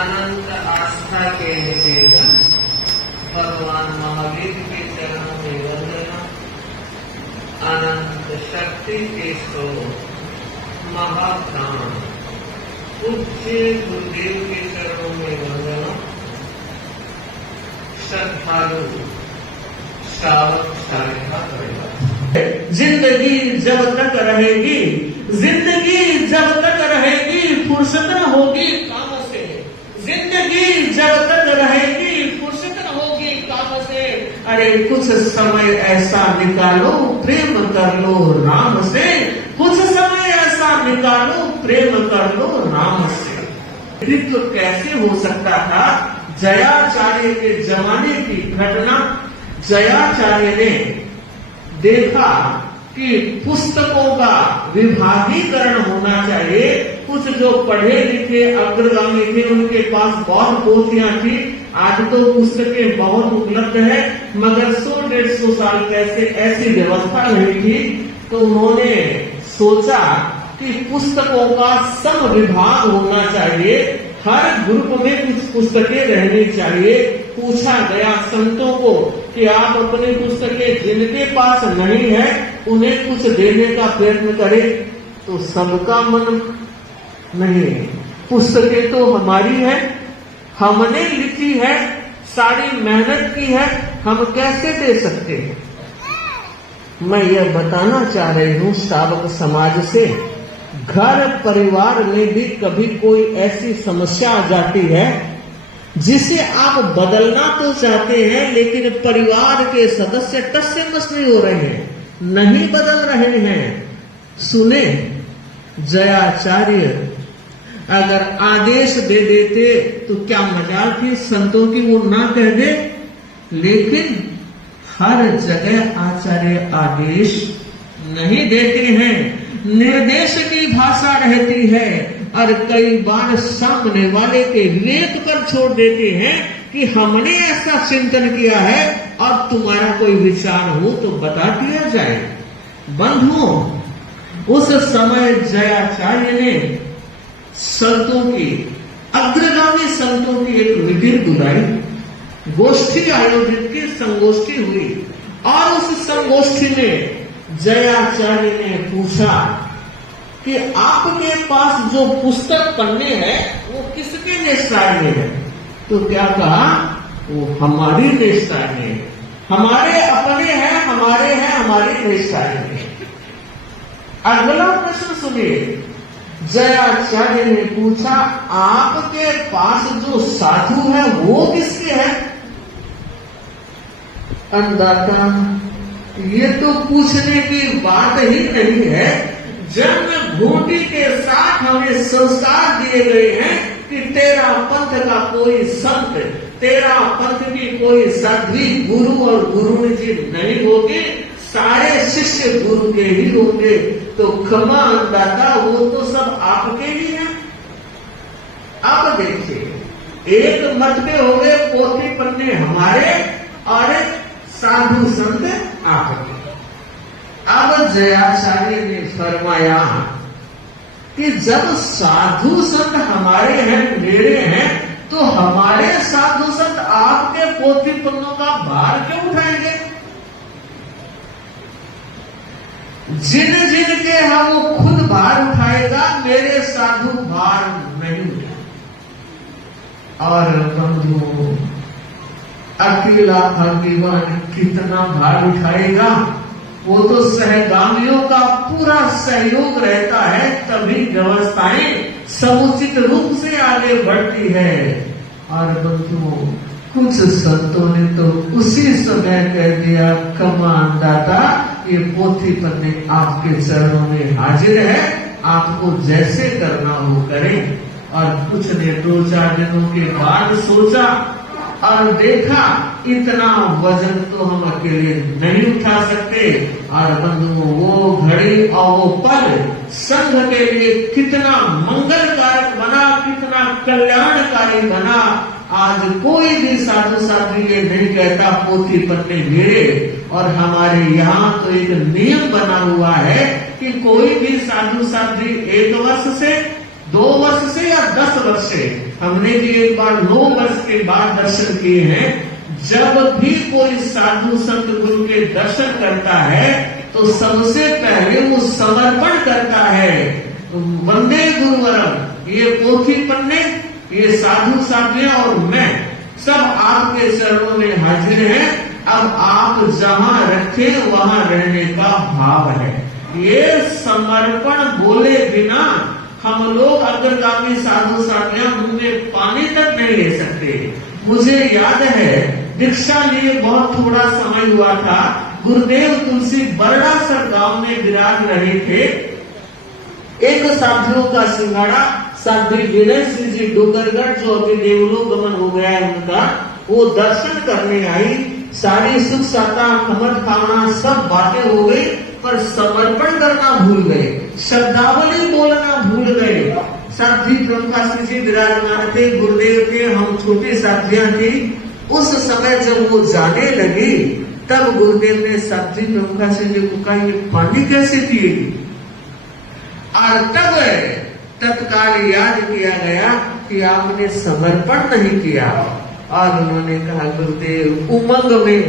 अनंत आस्था के निकेतन भगवान महावीर के चरणों में वंदना, अनंत शक्ति के स्रोत महाप्राण पूज्य गुरुदेव के चरणों में वंदना, श्रद्धालु श्रावक सारिका परिवार। जिंदगी जब तक रहेगी, जिंदगी जब तक रहेगी फुर्सत न होगी काम से, जिंदगी जब तक रहेगी फुर्सत न होगी काम से। अरे कुछ समय ऐसा निकालो प्रेम कर लो राम से, कुछ समय ऐसा निकालो प्रेम कर लो राम से। तो कैसे हो सकता था? जयाचार्य के जमाने की घटना। जयाचार्य ने देखा कि पुस्तकों का विभागीकरण होना चाहिए। कुछ जो पढ़े लिखे अग्रगामी थे उनके पास बहुत पोथियां थी। आज तो पुस्तकें बहुत उपलब्ध है, मगर 100-150 साल कैसे ऐसी व्यवस्था नहीं थी। तो उन्होंने सोचा कि पुस्तकों का सम विभाग होना चाहिए, हर ग्रुप में कुछ पुस्तकें रहनी चाहिए। पूछा गया संतों को कि आप अपनी पुस्तकें जिनके पास नहीं है उन्हें कुछ देने का प्रयत्न करें। तो सबका मन नहीं, पुस्तकें तो हमारी है, हमने लिखी है, सारी मेहनत की है, हम कैसे दे सकते हैं? मैं यह बताना चाह रही हूँ श्रावक समाज से, घर परिवार में भी कभी कोई ऐसी समस्या आ जाती है जिसे आप बदलना तो चाहते हैं, लेकिन परिवार के सदस्य टस से मस नहीं हो रहे हैं, नहीं बदल रहे हैं। सुने, जयाचार्य अगर आदेश दे देते तो क्या मजाल थी संतों की वो ना कह दे, लेकिन हर जगह आचार्य आदेश नहीं देते हैं, निर्देश की भाषा रहती है और कई बार सामने वाले के विवेक पर छोड़ देते हैं कि हमने ऐसा चिंतन किया है, अब तुम्हारा कोई विचार हो तो बता दिया जाए। बंधुओं, उस समय जयाचार्य ने संतों की, अग्रगामी संतों की एक मीटिंग बुलाई, गोष्ठी आयोजित की, संगोष्ठी हुई और उस संगोष्ठी में जयाचार्य ने पूछा कि आपके पास जो पुस्तक पढ़ने हैं वो किसके निष्ठाय में है? तो क्या कहा? वो हमारी निष्ठाय में, हमारे अपने हैं, हमारे हैं, हमारी निष्ठाय में। अगला प्रश्न सुनिए, जयाचार्य ने पूछा आपके पास जो साधु है वो किसके है? अन्नदाता, ये तो पूछने की बात ही नहीं है। जन्म भूमि के साथ हमें संस्कार दिए गए हैं कि तेरा पंथ का कोई संत, तेरा पंथ की कोई साध्वी गुरु और गुरु जी नहीं होगी, सारे शिष्य गुरु के ही होंगे। तो क्षमा अन्नदाता, वो तो सब आपके ही हैं। अब देखिए, एक मत में हो गए पोथी पन्ने हमारे और साधु संत आपके। अब जयाचार्य ने फरमाया कि जब साधु संत हमारे हैं, मेरे हैं, तो हमारे साधु संत आपके पोथी पन्नों का भार क्यों उठाएंगे? जिन जिन के हैं वो खुद भार उठाएगा, मेरे साधु भार नहीं उठाएंगे। और बंधु, अकेला अभिमान कितना भार उठाएगा? वो तो सहगामियों का पूरा सहयोग रहता है, तभी व्यवस्थाएं समुचित रूप से आगे बढ़ती है। और बंधुओं, कुछ संतों ने तो उसी समय कह दिया, कमान दाता, ये पोथी पन्ने आपके चरणों में हाजिर है, आपको जैसे करना हो करें। और कुछ ने 2-4 दिनों के बाद सोचा और देखा इतना वजन तो हम अकेले नहीं उठा सकते। और बंधुओं, वो घड़ी और वो पल संघ के लिए कितना मंगलकारक बना, कितना कल्याणकारी बना। आज कोई भी साधु साध्वी ये नहीं कहता पोथी पन्ने मेरे। और हमारे यहाँ तो एक नियम बना हुआ है कि कोई भी साधु साध्वी 1 वर्ष से, 2 वर्ष से या 10 वर्षे, हमने भी एक बार 9 वर्ष के बाद दर्शन किए हैं। जब भी कोई साधु संत गुरु के दर्शन करता है तो सबसे पहले वो समर्पण करता है। वंदे गुरुवरम, ये पोथी पन्ने, ये साधु साधियां और मैं सब आपके चरणों में हाजिर हैं। अब आप जहां रखे वहां रहने का भाव है। ये समर्पण बोले बिना हम लोग अग्रगामी साधु साधियां मुंह में पानी तक नहीं ले सकते। मुझे याद है दीक्षा लिए बहुत थोड़ा समय हुआ था। गुरुदेव तुलसी बरड़ासर गांव में विराज रहे थे। एक साधुओं का सिंगाड़ा साध्वी विनय सिंह जी डोगरगढ़, जो अभी देवलोक गमन हो गया है उनका, वो दर्शन करने आई। सारी सुख साता कमर खाना सब बातें हो गई, पर समर्पण करना भूल गए, शब्दावली बोलना भूल गए। साध्वी ब्रह्मकाशी जी विराजमान थे, गुरुदेव थे, हम छोटी साध्वियां थी। उस समय जब वो जाने लगी तब गुरुदेव ने साध्वी ब्रह्मकाशी जी को कहा, ये पानी कैसे पिएगी? और तब तत्काल याद किया गया कि आपने समर्पण नहीं किया। और उन्होंने कहा, गुरुदेव उमंग में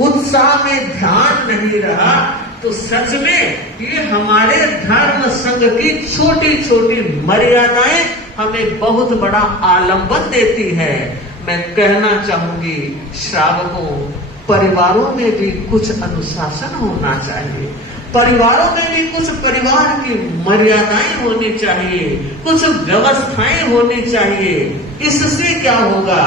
उत्साह में ध्यान नहीं रहा। तो सच में ये हमारे धर्म संघ की छोटी छोटी मर्यादाएं हमें बहुत बड़ा आलंबन देती है। मैं कहना चाहूंगी श्रावकों, परिवारों में भी कुछ अनुशासन होना चाहिए। परिवारों में भी कुछ परिवार की मर्यादाएं होनी चाहिए, कुछ व्यवस्थाएं होनी चाहिए। इससे क्या होगा?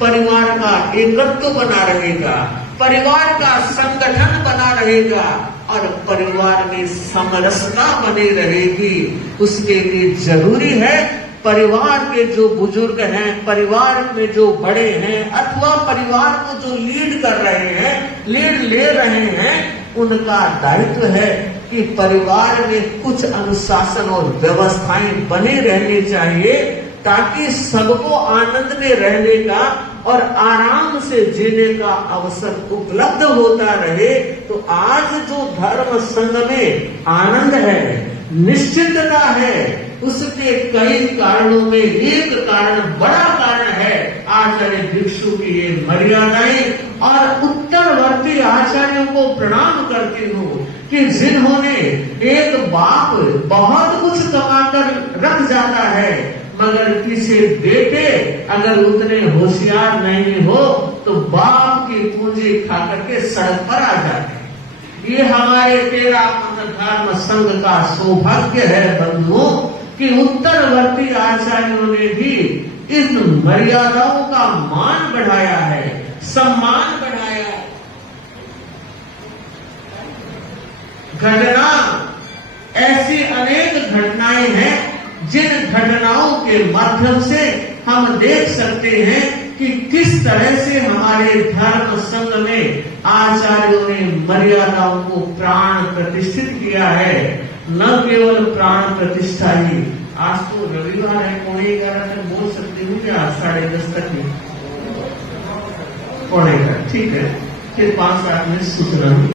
परिवार का एकत्व बना रहेगा, परिवार का संगठन बना रहेगा और परिवार में समरसता बनी रहेगी। उसके लिए जरूरी है परिवार के जो बुजुर्ग हैं, परिवार में जो बड़े हैं, अथवा परिवार को जो लीड कर रहे हैं, लीड ले रहे हैं, उनका दायित्व है कि परिवार में कुछ अनुशासन और व्यवस्थाएं बने रहनी चाहिए, ताकि सबको आनंद में रहने का और आराम से जीने का अवसर उपलब्ध होता रहे। तो आज जो धर्म संघ में आनंद है, निश्चितता है, उसके कई कारणों में एक कारण, बड़ा कारण है आचार्य भिक्षु की ये मर्यादाएं। और उत्तरवर्ती आचार्यों को प्रणाम करती हूँ कि जिन्होंने, एक बाप बहुत कुछ कमाकर रख जाता है, मगर पीछे बेटे अगर उतने होशियार नहीं हो तो बाप की पूंजी खा करके सड़क पर आ जाते हैं। ये हमारे तेरापंथ धर्म संघ का सौभाग्य है बंधुओं कि उत्तरवर्ती आचार्यों ने भी इन मर्यादाओं का मान बढ़ाया है, सम्मान बढ़ाया है। घटना, ऐसी अनेक घटनाएं हैं जिन घटनाओं के माध्यम से हम देख सकते हैं कि किस तरह से हमारे धर्म संघ में आचार्यों ने मर्यादाओं को प्राण प्रतिष्ठित किया है। न केवल प्राण प्रतिष्ठा ही, आज तो रविवार है, 11:15 तक बोल सकती हूँ क्या? 10:30 तक ही, 11:15, ठीक है, फिर 5-7 मिनट सूचना